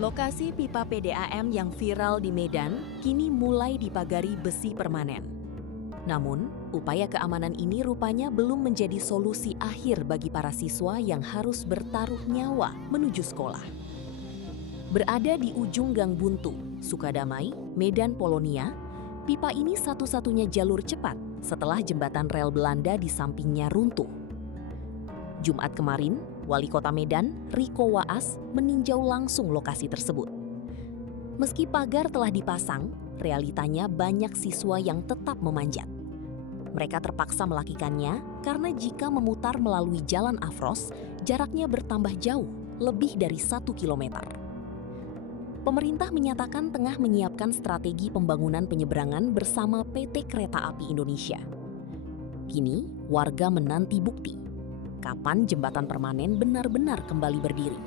Lokasi pipa PDAM yang viral di Medan kini mulai dipagari besi permanen. Namun, upaya keamanan ini rupanya belum menjadi solusi akhir bagi para siswa yang harus bertaruh nyawa menuju sekolah. Berada di ujung Gang Buntu, Sukadamai, Medan, Polonia, pipa ini satu-satunya jalur cepat setelah jembatan rel Belanda di sampingnya runtuh. Jumat kemarin, Wali Kota Medan, Riko Waas, meninjau langsung lokasi tersebut. Meski pagar telah dipasang, realitanya banyak siswa yang tetap memanjat. Mereka terpaksa melakukannya karena jika memutar melalui Jalan Afros, jaraknya bertambah jauh, lebih dari 1 kilometer. Pemerintah menyatakan tengah menyiapkan strategi pembangunan penyeberangan bersama PT Kereta Api Indonesia. Kini, warga menanti bukti kapan jembatan permanen benar-benar kembali berdiri.